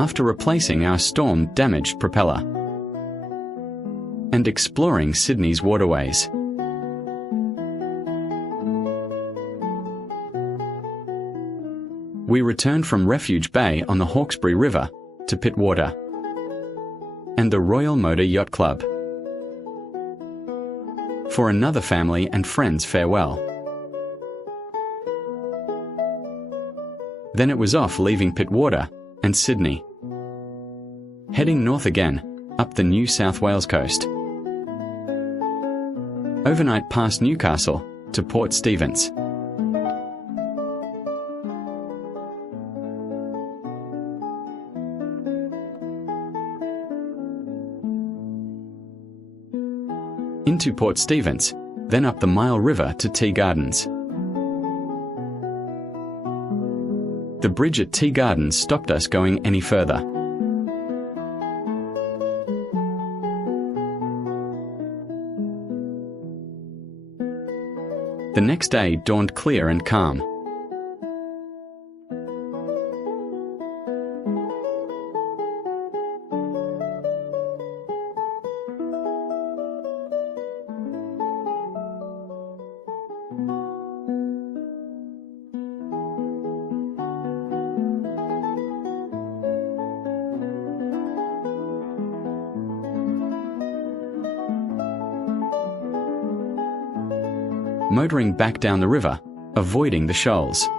after replacing our storm-damaged propeller and exploring Sydney's waterways. We returned from Refuge Bay on the Hawkesbury River to Pittwater and the Royal Motor Yacht Club for another family and friends farewell. Then it was off, leaving Pittwater and Sydney, heading north again up the New South Wales coast, overnight past Newcastle to Port Stephens. Into Port Stephens, then up the Myall River to Tea Gardens. The bridge at Tea Gardens stopped us going any further. The next day dawned clear and calm. Motoring back down the river, avoiding the shoals.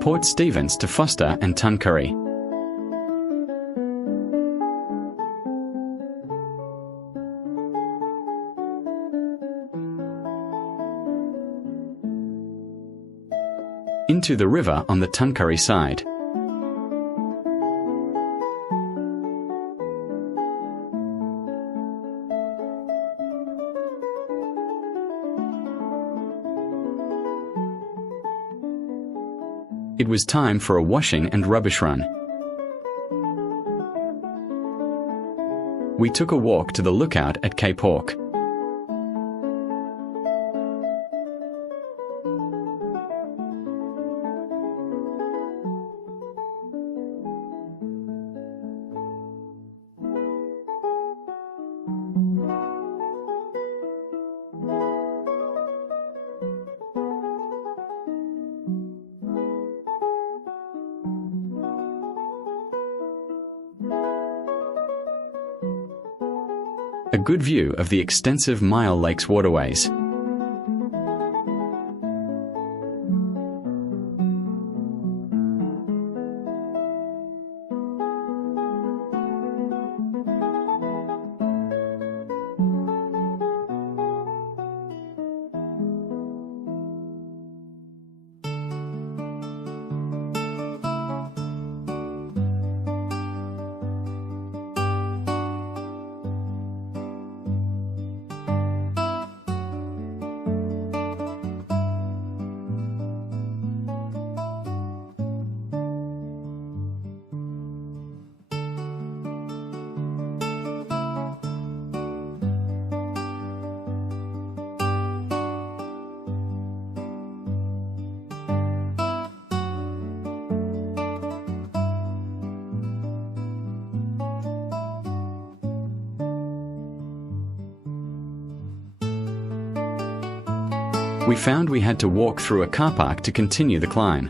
Port Stephens to Forster and Tuncurry. Into the river on the Tuncurry side. It was time for a washing and rubbish run. We took a walk to the lookout at Cape Hawke. A good view of the extensive Myall Lake's waterways. We found we had to walk through a car park to continue the climb.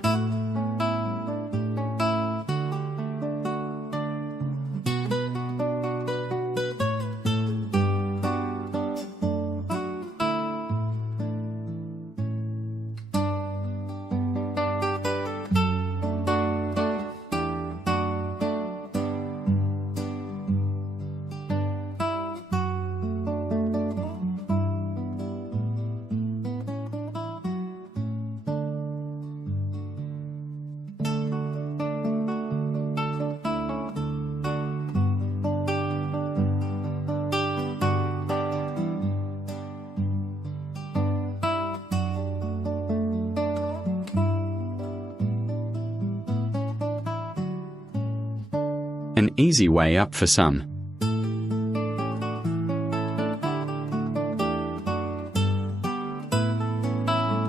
an easy way up for some.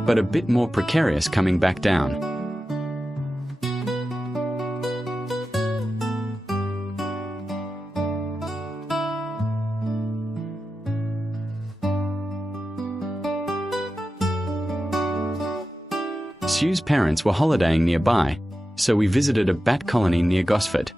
But a bit more precarious coming back down. Sue's parents were holidaying nearby, so we visited a bat colony near Gosford.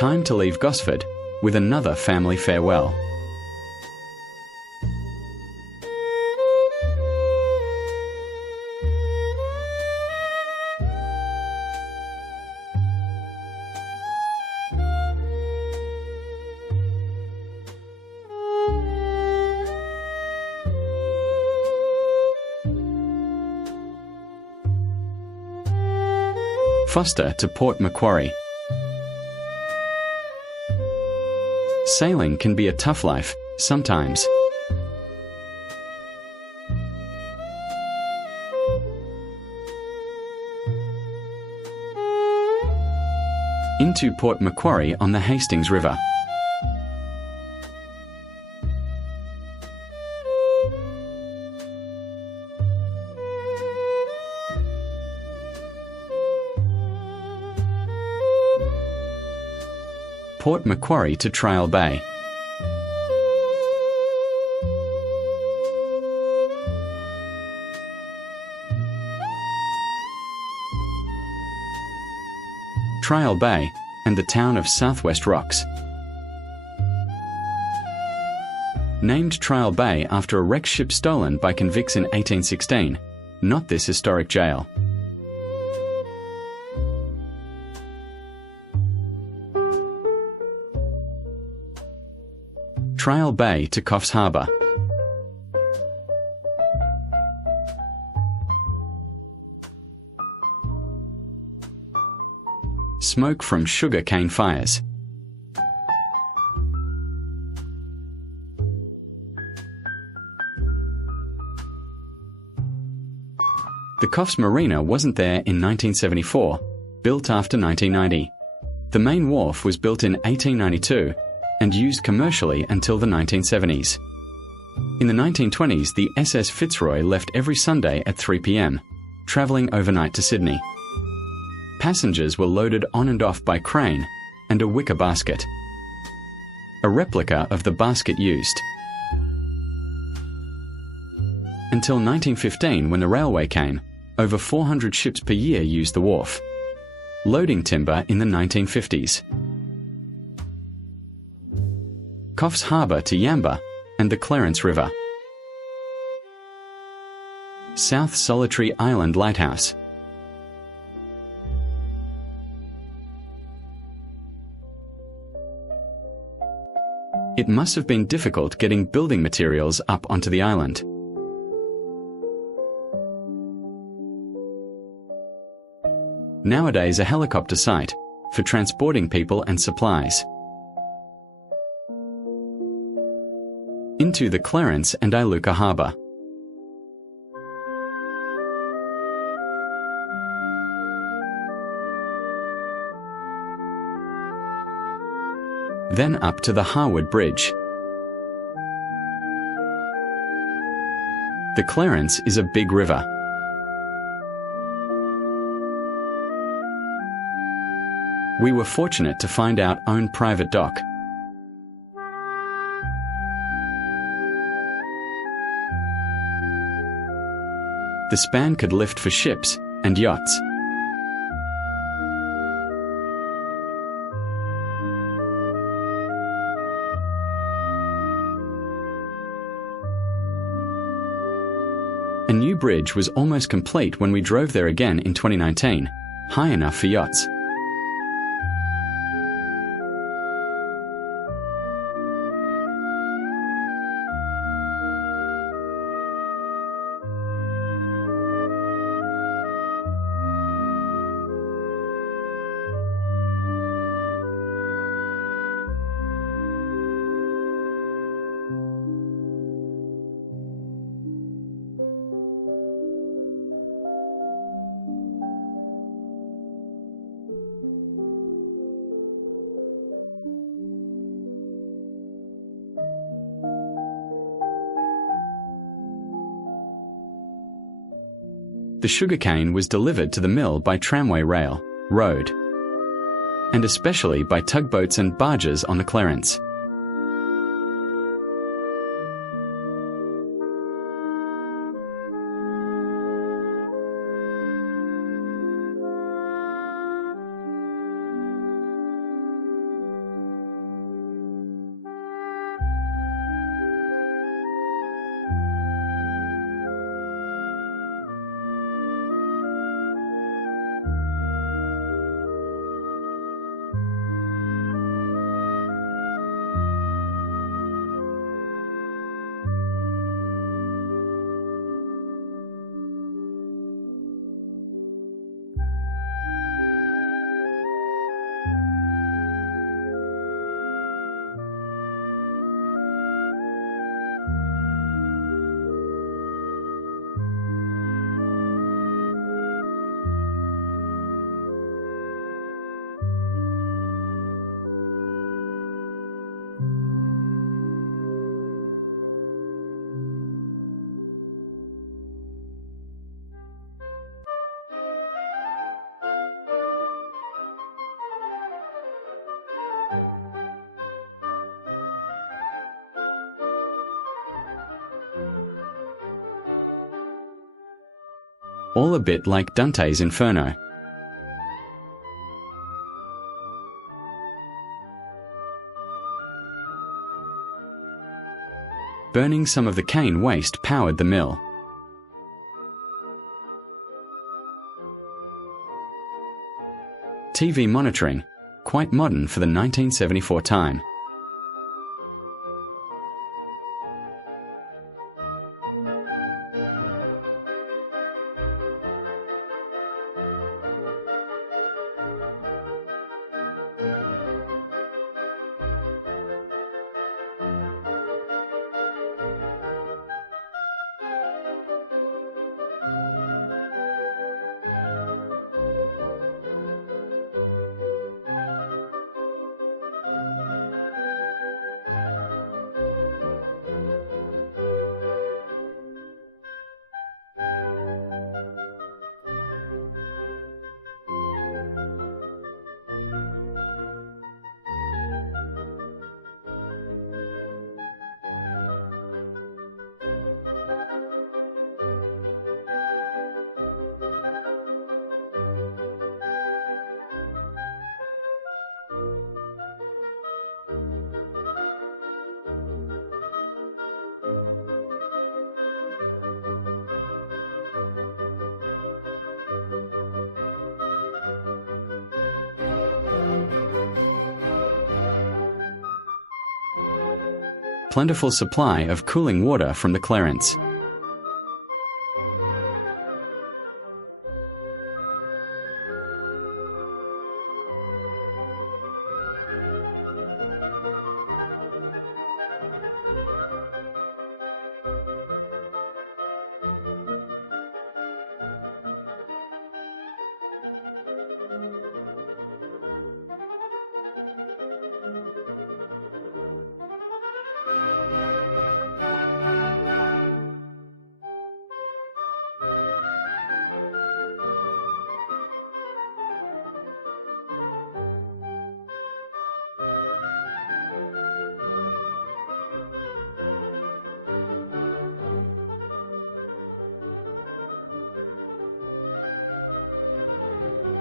Time to leave Gosford with another family farewell. Forster to Port Macquarie. Sailing can be a tough life, sometimes. Into Port Macquarie on the Hastings River. Port Macquarie to Trial Bay. Trial Bay and the town of Southwest Rocks. Named Trial Bay after a wrecked ship stolen by convicts in 1816, not this historic jail. Trial Bay to Coffs Harbour. Smoke from sugar cane fires. The Coffs Marina wasn't there in 1974, built after 1990. The main wharf was built in 1892 and used commercially until the 1970s. In the 1920s, the SS Fitzroy left every Sunday at 3 p.m, travelling overnight to Sydney. Passengers were loaded on and off by crane and a wicker basket. A replica of the basket used. Until 1915, when the railway came, over 400 ships per year used the wharf. Loading timber in the 1950s. Coffs Harbour to Yamba and the Clarence River. South Solitary Island Lighthouse. It must have been difficult getting building materials up onto the island. Nowadays a helicopter site for transporting people and supplies. Into the Clarence and Iluka Harbour. then up to the Harwood Bridge. The Clarence is a big river. We were fortunate to find our own private dock. The span could lift for ships and yachts. A new bridge was almost complete when we drove there again in 2019, high enough for yachts. The sugarcane was delivered to the mill by tramway rail, road, and especially by tugboats and barges on the Clarence. All a bit like Dante's Inferno. Burning some of the cane waste powered the mill. TV monitoring, quite modern for the 1974 time. Plentiful supply of cooling water from the Clarence.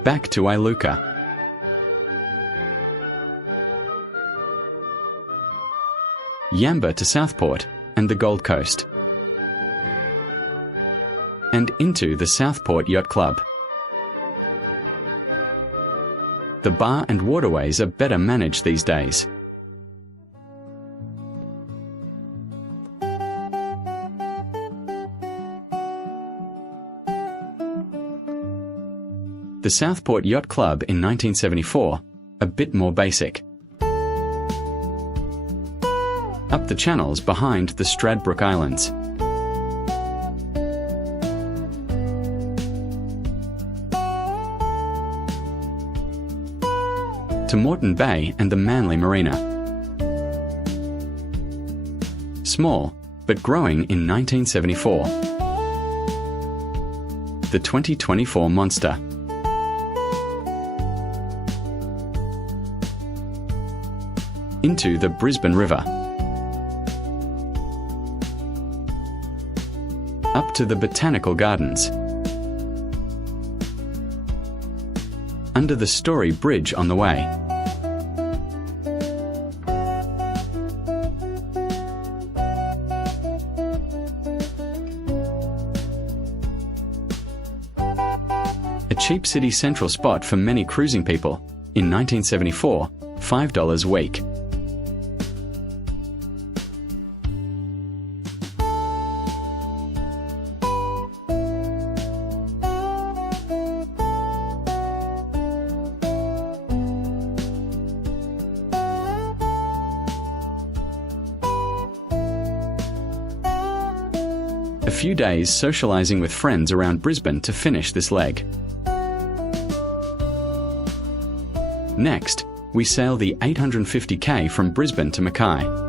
back to Iluka. Yamba to Southport and the Gold Coast. And into the Southport Yacht Club. The bar and waterways are better managed these days. The Southport Yacht Club in 1974, a bit more basic. Up the channels behind the Stradbroke Islands. To Moreton Bay and the Manly Marina. Small, but growing in 1974. The 2024 Monster. Into the Brisbane River. Up to the Botanical Gardens. Under the Story Bridge on the way. A cheap city central spot for many cruising people. In 1974, $5 a week. A few days socialising with friends around Brisbane to finish this leg. Next, we sail the 850k from Brisbane to Mackay.